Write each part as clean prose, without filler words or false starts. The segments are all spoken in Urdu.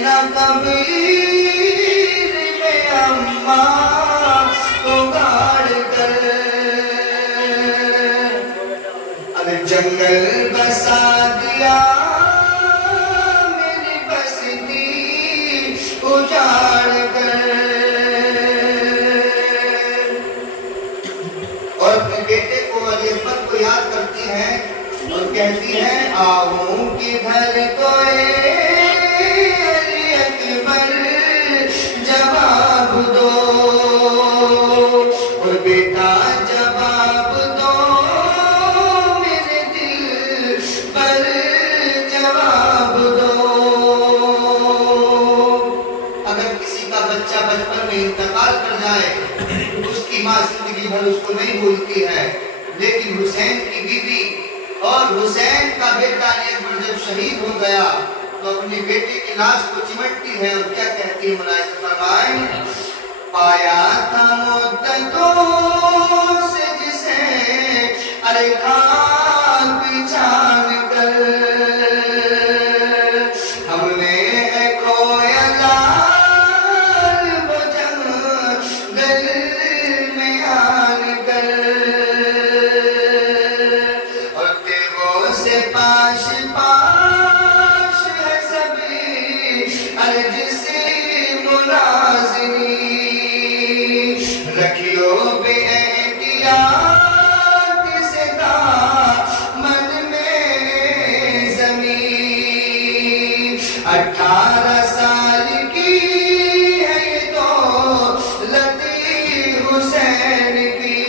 نہ کبیر میں اماں کو گاڑ کر اب جنگل بسا دیا میری بستی اجاڑ کر اور اپنے بیٹے کو علی اکبر کو یاد کرتی ہیں اور کہتی ہیں آؤں کدھر کو جواب دو اور بیٹا جواب دو میرے دل پر جواب دو اگر کسی کا بچہ بچپن میں انتقال کر جائے اس کی ماں زندگی بھر اس کو نہیں بھولتی ہے، لیکن حسین کی بیوی اور حسین کا بیٹا جب شہید ہو گیا تو اپنے بیٹے کی لاش کو چمٹتی ہے اور کیا کہتی ہے ملاحظہ فرمائیں پایا تھا مدتوں سے جسے ارے خاک جان کر ہم نے کھویا لال وہ جنگل میں آن کر اور تیغوں سے پاش پاش ہے سبھی جسے مناظری رکھیو بے احتیاط سے دامن میں زمین 18 سال کی ہے یہ دولت حسین کی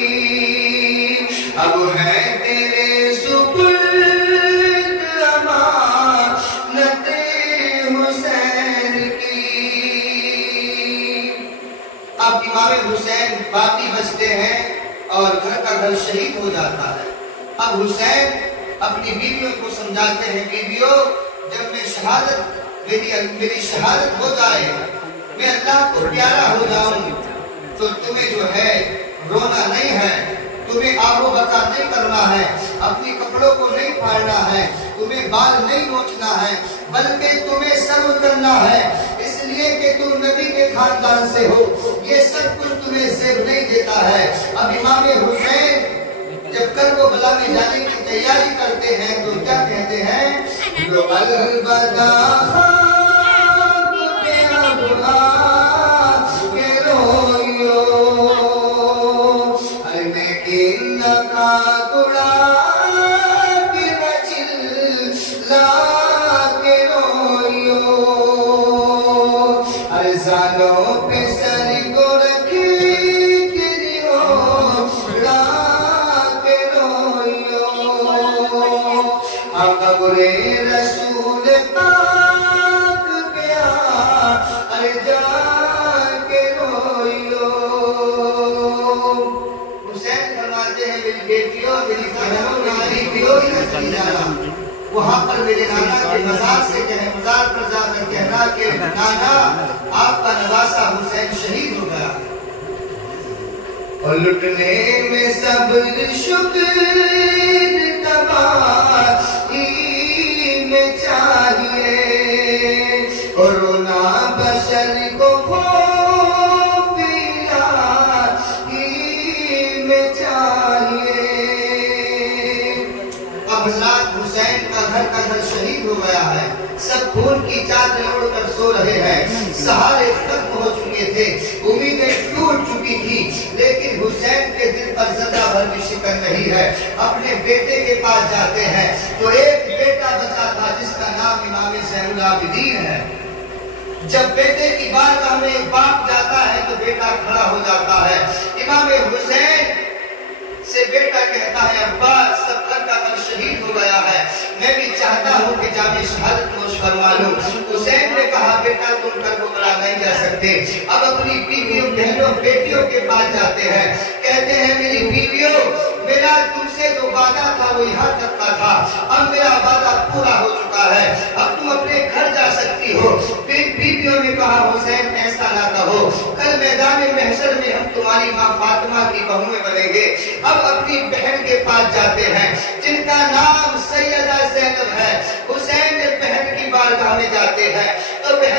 اب ہے تیرے سپرد امانت حسین کی۔ اب امام حسین باقی بچتے ہیں اور گھر کا گھر شہید ہو جاتا ہے۔ اب حسین اپنی بیویوں کو سمجھاتے ہیں بیویوں جب میں شہادت میری شہادت ہو جائے میں اللہ کو پیارا ہو جاؤں تو تمہیں جو ہے رونا نہیں ہے، تمہیں آب و بقا نہیں کرنا ہے، اپنی کپڑوں کو نہیں پھاڑنا ہے، تمہیں بال نہیں نوچنا ہے، بلکہ تمہیں سرو کرنا ہے، اس لیے کہ تم نبی کے خاندان سے ہو، یہ سب کچھ تمہیں زیب نہیں دیتا ہے۔ اب امام حسین جب کربلا میں جانے کی تیاری کرتے ہیں تو کیا کہتے ہیں جو الوداع خاک پہ اب آ کے روئیو لیکن نہ کاکڑا کہ نہ چلا کے روئیو ارزانوں پہ سر کو رکھی گریو لا کے روئیو قبر رسول پاک پہ جا کے روئیو۔ حسین فرماتے ہیں میری بیٹیوں میری بہنوں میری بیویوں نہ چلی جانا، وہاں پر میرے نانا کے مزار سے مزار پر جا کر کہنا کہ نانا آپ کا نواسا حسین شہید ہو گیا اور لٹنے میں صبر شکر تباہی میں چاہیے اور رونا بشر کو خوف الہی میں چاہیے۔ اب حضرات حسین کا گھر شہید ہو گیا ہے، سب خون کی چادر اوڑھ کر سو رہے ہیں، سہارے ختم ہو چکے تھے، امیدیں ٹوٹ چکی تھی، لیکن حسین کے دل پر ذرہ بھر بھی شکن نہیں ہے۔ اپنے بیٹے کے پاس جاتے ہیں تو ایک بیٹا بچا تھا جس کا نام امام زین العابدین ہے۔ جب بیٹے کی بارگاہ میں ایک باپ جاتا ہے تو بیٹا کھڑا ہو جاتا ہے۔ امام حسین سے بیٹا کہتا ہے ابا سب گھر کا گھر شہید ہو گیا ہے، میں بھی چاہتا ہوں کہ جام شہادت نوش فرما لوں۔ حسین نے کہا بیٹا تم کربلا نہیں جا سکتے۔ اب اپنی بیویوں بہنوں بیٹیوں کے پاس جاتے ہیں، کہتے ہیں میری بیویوں میرا تم سے جو وعدہ تھا وہ یہاں تک کا تھا، اب میرا وعدہ پورا ہو چکا ہے، اب تم اپنے گھر جا سکتی ہو۔ بیویوں نے کہا حسین ایسا نہ کہو، کل میدان محشر میں ہم تمہاری ماں فاطمہ کی بہویں بنیں گے۔ اب اپنی بہن کے پاس جاتے ہیں جن کا نام سیدہ زینب ہے۔ حسین نے بہن کی بارگاہ میں جاتے ہیں تو بہن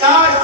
7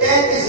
33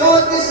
34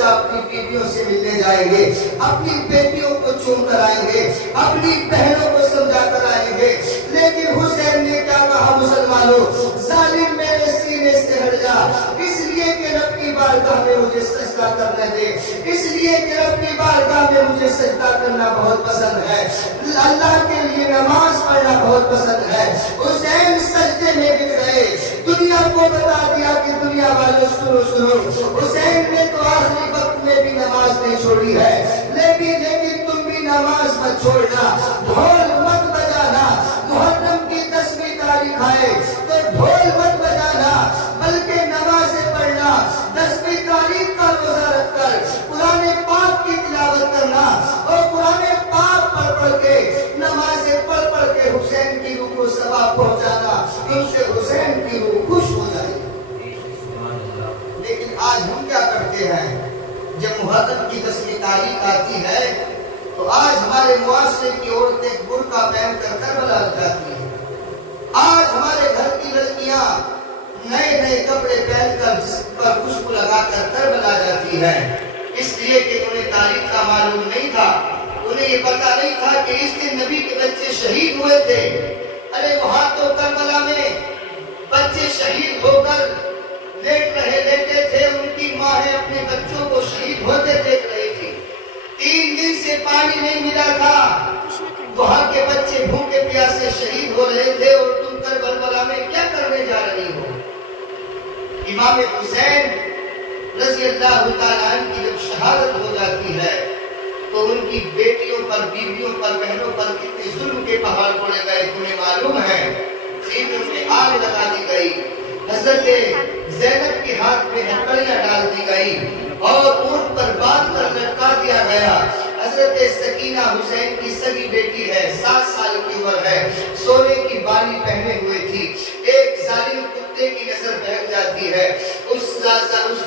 بچہ اپنی بیویوں سے ملنے جائیں گے، اپنی بیٹیوں کو چوم کر آئیں گے، اپنی بہنوں کو سمجھا کر آئیں گے، لیکن حسین نے کیا کہا مسلمانوں، ظالم میرے سینے سے ہٹ جا، اس لیے کہ رب کی بارگاہ میں مجھے سجدہ کرنے دے، اس لیے کہ رب کی بارگاہ میں مجھے سجدہ کرنا بہت پسند ہے، اللہ کے لیے نماز پڑھنا بہت پسند ہے۔ حسین سجدے میں گر گئے، دنیا کو بتا دیا کہ دنیا والوں سنو سنو، حسین نے تو آخری وقت میں بھی نماز نہیں چھوڑی ہے، لیکن تم بھی نماز مت چھوڑنا، ڈھول مت بجانا، محرم کی 10ویں تاریخ آئے تو ڈھول مت بجانا بلکہ نمازیں پڑھنا، 10ویں تاریخ کا روزہ رکھ کر قرآن پاک کی تلاوت کرنا اور قرآن پاک پڑھ کے نمازیں پڑھ کے حسین کی روح کو ثواب پہنچانا، ان سے حسین کی روح خوش ہو جائے۔ لیکن آج ہم کیا کرتے ہیں، جب محرم کی 10ویں تاریخ آتی ہے تو آج ہمارے معاشرے کی عورتیں برقع پہن کر کربلا جاتی ہیں، آج ہمارے گھر کی لڑکیاں نئے کپڑے پہن کر جسم پر خوشبو لگا کر کربلا جاتی ہے، اس لیے کہ انہیں تاریخ کا معلوم نہیں تھا، انہیں یہ پتا نہیں تھا کہ اس دن نبی کے بچے شہید ہوئے تھے۔ ارے وہاں تو کربلا میں بچے شہید ہو کر لیٹے تھے، ان کی ماں اپنے بچوں کو شہید ہوتے دیکھ رہی تھی، 3 دن سے پانی نہیں ملا تھا، وہاں کے بچے بھوکے پیاسے شہید ہو رہے تھے اور تم کربلا میں کیا کرنے جا رہی ہو؟ امام حسین رضی اللہ تعالیٰ عنہ کی جب شہادت ہو جاتی ہے تو ان کی بیٹیوں پر، بیویوں پر، بہنوں پر کتنے ظلم کے پہاڑ پڑے گئے تمہیں معلوم ہے، سینوں میں آگ لگا دی گئی، حضرت زینب کے ہاتھ میں ہتھکڑیاں ڈال دی گئی اور اونٹ پر باندھ کر لٹکا دیا گیا۔ حضرت سکینہ حسین کی سگی بیٹی ہے، 7 سال کی عمر ہے، سونے کی بالی پہنے ہوئے تھی، ایک ظالم کتے کی نظر بیٹھ جاتی ہے، اس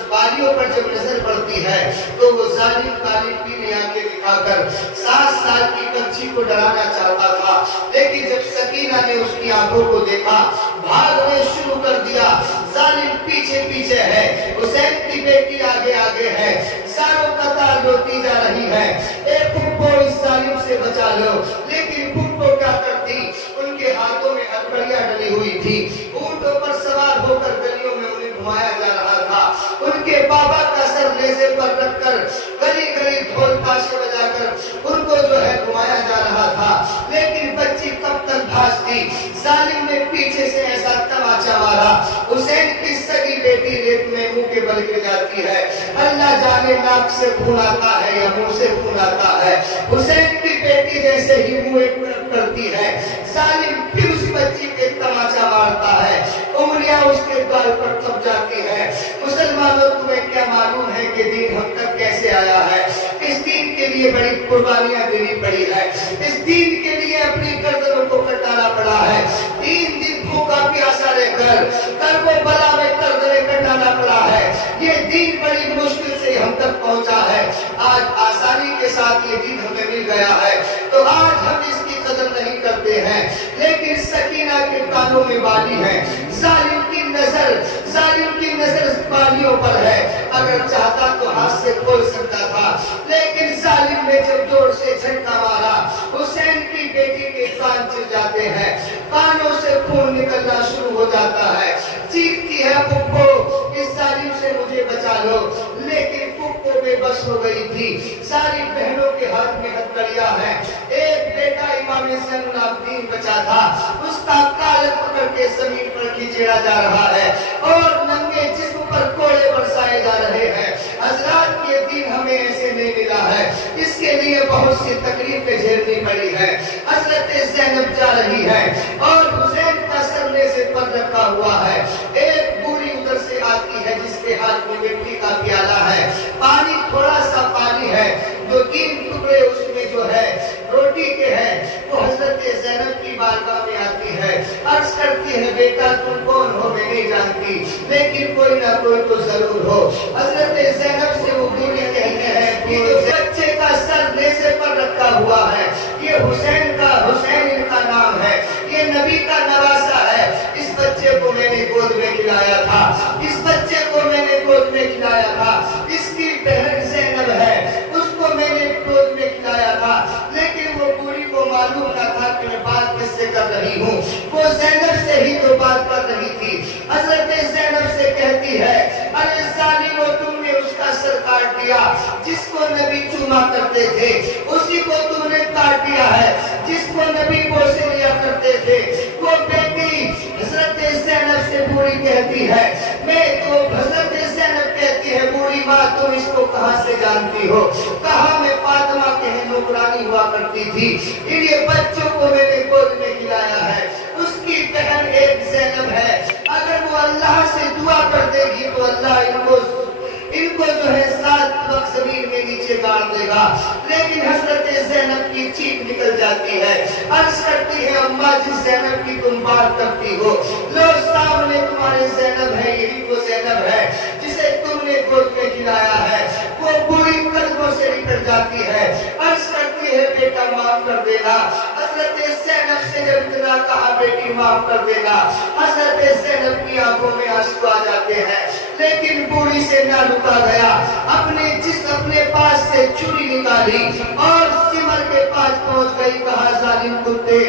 بالیوں پر جب نظر پڑتی ہے تو وہ ظالم کالی پیلی آنکھیں دکھا کر 7 سال کی بچی کو ڈرانا چاہتا تھا، لیکن جب سکینہ نے اس کی آنکھوں کو دیکھا بھاگنے شروع کر دیا، ظالم پیچھے ہے، حسین کی بیٹی آگے ہے، ساروں قطار لوٹی جا رہی ہے، اے پھپھو اس ظالم سے بچا لو، لیکن پھپھو کیا کرتی، ان کے ہاتھوں میں ہتھکڑیاں ڈلی ہوئی تھی، اونٹوں پر سوار ہو کر گلیوں میں انہیں گھمایا جا رہا تھا، ان کے بابا کا سر نیزے پر رکھ کر گلی ڈھول تاشے بجا کر ان کو جو ہے گھمایا جا رہا تھا، لیکن بچی کب تک بھاجتی، ظالم نے پیچھے سے ایسا تماچا مارا، حسین کی سگی بیٹی ریت میں منہ کے بل گر جاتی ہے، اللہ جانے ناک سے خون آتا ہے یا منہ سے خون آتا ہے، حسین کی بیٹی جیسے ہی منہ ایک طرف کرتی ہے، ظالم پھر اس بچی کے تماچا مارتا ہے، انگلیاں اس کے گال پر تھپ جاتی ہے۔ مسلمانوں تمہیں کیا معلوم ہے کہ دین ہم تک کیسے آیا ہے؟ اس دین کے لیے بڑی قربانیاں دینی پڑی ہے، اس دین کے لیے اپنی گردنوں کو کٹانا پڑا ہے، 3 دن بھوکا پیاسا رہ کر کرب و بلا میں گردنیں کٹانا پڑا ہے، یہ دین بڑی مشکل سے ہم تک پہنچا ہے، آج آسانی کے ساتھ یہ دین ہمیں مل گیا ہے تو آج ہم اس کی قدر نہیں کرتے ہیں، لیکن سکینہ کے کانوں میں بالی ہے، ظالم کی نظر بالیوں پر ہے، اگر چاہتا تو ہاتھ سے کھول سکتا تھا، لیکن ظالم نے جب زور سے جھٹکا مارا، حسین کی بیٹی کے کان چل جاتے ہیں، کانوں سے خون نکلنا شروع ہو جاتا ہے، چیختی ہے پھپھو اس ظالم سے مجھے بچا لو، لیکن پھپھو بے بس ہو گئی تھی، ساری بہنوں کے ہاتھ میں ہتھکڑیاں ہیں، ایک بیٹا امام زین العابدین بچا تھا، اس کا کالر پکڑ کے زمین پر کھینچا جا رہا ہے اور ننگے جسم پر کوڑے برسائے جا رہے ہیں۔ حضرات یہ دین ہمیں ایسے نہیں ملا ہے، اس کے لیے بہت سی تکلیفیں جھیلنی پڑی ہے، حضرت زینب جا رہی ہے اور حسین کا سر نیزے پر رکھا ہوا ہے، ایک بوڑھی ادھر سے آتی ہے جس کے ہاتھ میں مٹی کا پیالہ ہے، پانی تھوڑا سا پانی ہے، 2-3 ٹکڑے اس میں جو ہے روٹی کے ہیں، وہ حضرت زینب کی بارگاہ میں آتی ہے، عرض کرتی ہے بیٹا تم کون ہو میں نہیں جانتی، لیکن کوئی نہ کوئی تو ضرور ہو۔ حضرت زینب سے وہ بوڑھی کہتے ہیں کہ جو بچے کا سر نیزے پر رکھا ہوا ہے یہ حسین ان کا نام ہے، یہ نبی کا نواسا ہے، اس بچے کو میں نے گود میں دیا. جس کو نبی چوما کرتے تھے اسی کو تم نے کاٹ دیا ہے. جس کو نبی بوسے لیا کرتے تھے وہ بیٹی حضرت زینب سے بوڑھی کہتی ہے, میں تو حضرت زینب کہتی ہے بوڑھی ماں تم اس کو کہاں سے جانتی ہو؟ کہا میں فاطمہ کے نوکرانی ہوا کرتی تھی, انہیں بچوں کو میں نے گود میں کھلایا ہے. اس کی بہن ایک زینب ہے, اگر وہ اللہ سے دعا کر دے گی تو اللہ ان کو جو ہے 7 وقت زمین میں نیچے گاڑ دے گا. لیکن حضرت زینب کی چیخ نکل جاتی ہے, عرض کرتی ہے اماں جس زینب کی تم بات کرتی ہو لو سامنے تمہارے زینب ہے, یہی وہ زینب ہے جسے تم نے گود میں کھلایا ہے. وہ بوڑھی قدموں سے نکل جاتی ہے, عرض کرتی ہے بیٹا معاف کر دینا. حضرت زینب سے جب اتنا کہا بیٹی معاف کر دینا, حضرت زینب کی آنکھوں میں آنسو آ جاتے ہیں. لیکن بوڑھی سے نہ رکا گیا, اپنے پاس سے چھری نکالی اور سمر کے پاس پہنچ گئی. کہا ظالم کتے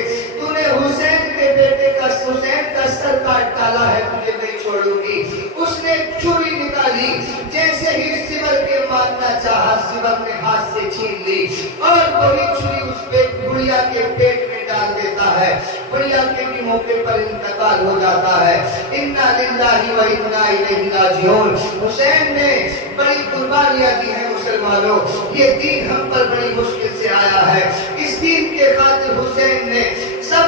تو نے حسین کے بیٹے کا حسین کا سر کاٹ ڈالا ہے, تجھے نہیں چھوڑوں گی. اس نے چھری نکالی, جیسے ہی سمر کے مارنا چاہا سمر نے ہاتھ سے چھین لی اور وہی چھری اس بڑھیا کے پیٹ میں ڈال دیتا ہے. بڑھیا کے بھی موقع پر انتقال ہو جاتا ہے. انا للہ و انا الیہ راجعون. حسین نے بڑی قربانیاں دی ہیں مسلمانوں, یہ دین ہم پر بڑی مشکل سے آیا ہے. اس دین کے خاطر حسین نے سب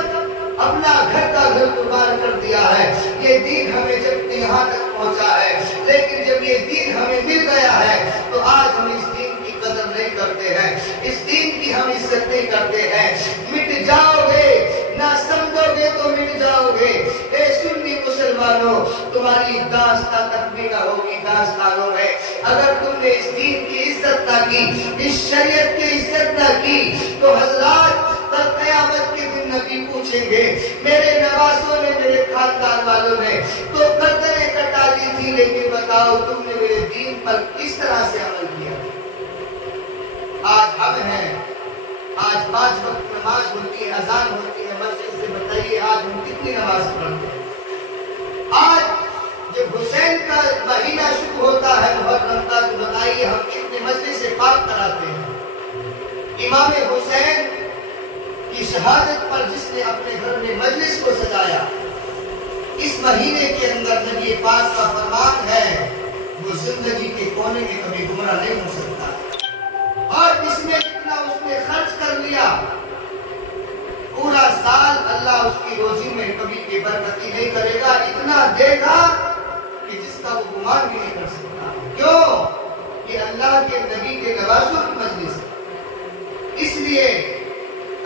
اپنا گھر کا گھر قربان کر دیا ہے. یہ دین ہمیں جب یہاں تک پہنچا ہے, لیکن جب یہ دین ہمیں مل گیا ہے تو آج ہم اس دین کی قدر نہیں کرتے ہیں, اس دین کی ہم عزت نہیں کرتے ہیں. مٹ جاؤ گے, نہ سمجھو گے تو مٹ جاؤ گے. اے سنی مسلمانوں, تمہاری داستان تک بھی نہ ہوگی داستانوں میں اگر تم نے اس دین کی عزت نہ کی, اس شریعت کی عزت نہ کی. تو حضرات کل قیامت کے دن نبی پوچھیں گے میرے نواسوں نے, میرے خاندان والوں نے تو گردنیں کٹا دی تھی, لیکن بتاؤ تم نے میرے دین پر کس طرح سے عمل کیا؟ آج ہم ہیں, آج 5 وقت نماز ہوتی ہے, اذان ہوتی ہے مسجد سے, بتائیے آج ہم کتنی نماز پڑھتے ہیں؟ آج جب حسین کا مہینہ شروع ہوتا ہے محرم کا, تو بتائیے ہم کتنے مجلس سے پاک کراتے ہیں. امام حسین کی شہادت پر جس نے اپنے گھر میں مجلس کو سجایا, اس مہینے کے اندر نبی پاک کا فرمان ہے وہ زندگی کے کونے میں کبھی گمراہ نہیں ہو سکتا. اور اس میں اتنا اس نے خرچ کر لیا, پورا سال اللہ اس کی روزی میں کبھی بھی برکتی نہیں کرے گا. اتنا دے گا کہ جس کا وہ گمان بھی نہیں کر سکتا. کیوں؟ یہ اللہ کے نبی کے نوازوں کی مجلس ہے. اس لیے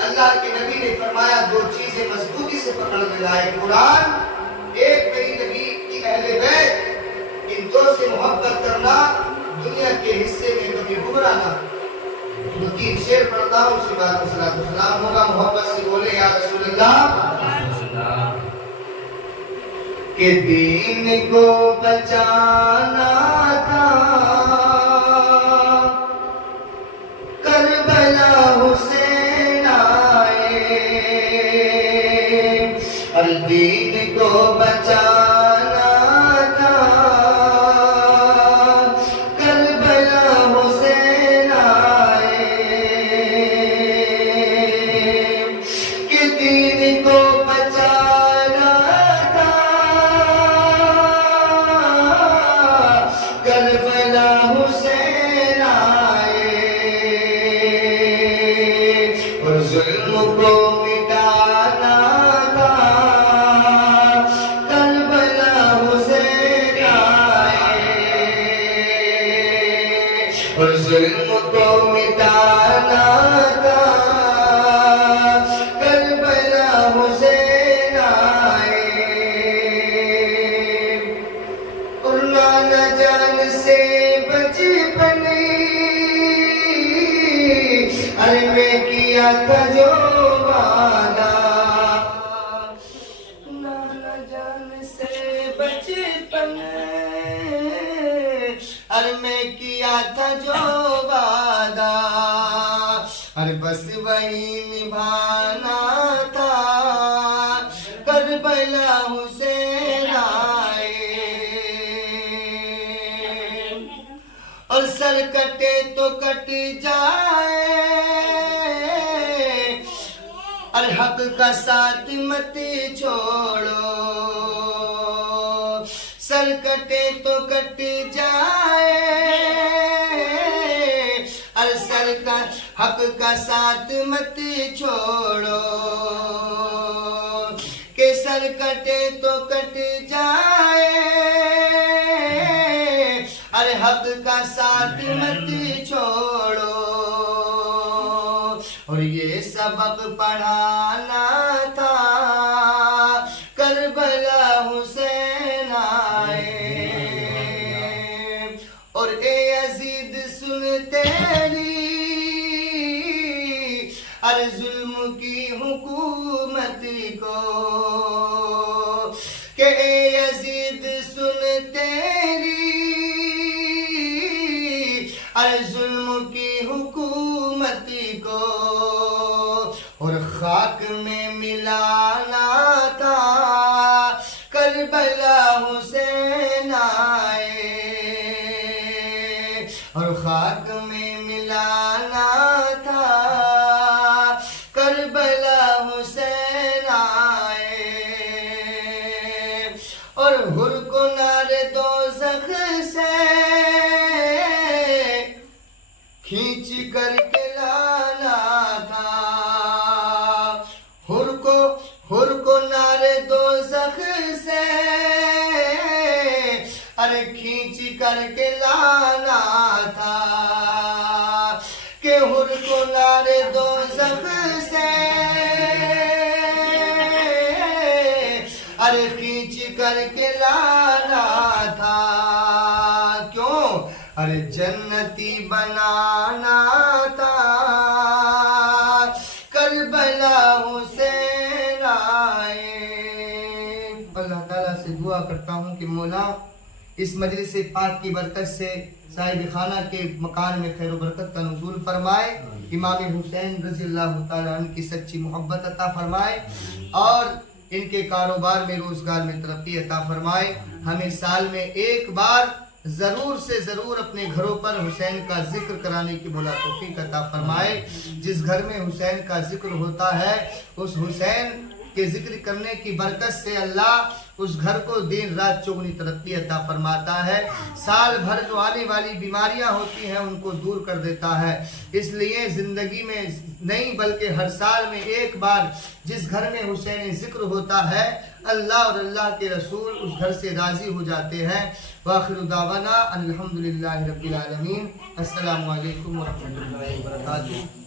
اللہ کے نبی نے فرمایا 2 چیزیں مضبوطی سے پکڑ لینا ہے, قرآن, ایک میری نبی کی اہل بیت, ان 2 سے محبت کرنا, دنیا کے حصے میں کبھی گمراہ نہ. 3 شعر پڑھتا ہوں, اس کے بعد صلاۃ و سلام ہوگا. محبت سے بولے یا رسول اللہ. کہ دین کو بچانا تھا کربلا حسین آئے, دین کو بچانا تھا کربلا حسین آئے, کہ دین کو بچانا تھا کربلا حسین آئے, اور ظلم کو مٹانا تھا کربلا حسین آئے, اور ظلم کو مٹانا تھا کربلا حسین آئے. اور نانا جان سے بچپن ارے میں کیا تھا جو وعدہ, نانا جان سے بچپن ارے میں کیا تھا جو وعدہ, ارے بس وہی نبھانا تھا کربلا حسین آئے. اور سر کٹے کٹ جائے ارے حق کا ساتھ مت چھوڑو سر کٹے تو کٹ جائے ارے سر کا حق کا ساتھ مت چھوڑو کہ سر کٹے تو کٹ جائے ارے حق کا ساتھ مت چھوڑو اور یہ سبق پڑھانا تھا کربلا حسین آئے اور اے یزید سن تیری ارے ظلم کی حکومت کو کہ اے یزید سن تیری ارے ظلم کی حکومت کو اور خاک میں ملانا تھا کربلا حسین آئے اور خاک میں ملانا تھا کربلا حسین آئے اور حر کو نار دوزخ سے کھینچ کر کے لانا تھا حر کو نار دوزخ سے ارے کھینچ کر کے لانا تھا کہ حر کو نار دوزخ سے ارے کھینچ کر کے لانا تھا کیوں ارے جنتی بنانا تھا کربلا حسین آئے اللہ تعالیٰ سے دعا کرتا ہوں کہ مولا اس مجلس پاک کی برکت سے صاحب خانہ کے مکان میں خیر و برکت کا نزول فرمائے امام حسین رضی اللہ تعالیٰ عنہ کی سچی محبت عطا فرمائے اور ان کے کاروبار میں روزگار میں ترقی عطا فرمائے ہمیں سال میں ایک بار ضرور سے ضرور اپنے گھروں پر حسین کا ذکر کرانے کی مولا توفیق عطا فرمائے جس گھر میں حسین کا ذکر ہوتا ہے اس حسین کے ذکر کرنے کی برکت سے اللہ اس گھر کو دن رات چوگنی ترقی عطا فرماتا ہے سال بھر جو آنے والی بیماریاں ہوتی ہیں ان کو دور کر دیتا ہے اس لیے زندگی میں نہیں بلکہ ہر سال میں ایک بار جس گھر میں حسین ذکر ہوتا ہے اللہ اور اللہ کے رسول اس گھر سے راضی ہو جاتے ہیں وآخر دعوانا الحمدللہ رب العالمین السلام علیکم ورحمۃ اللہ وبرکاتہ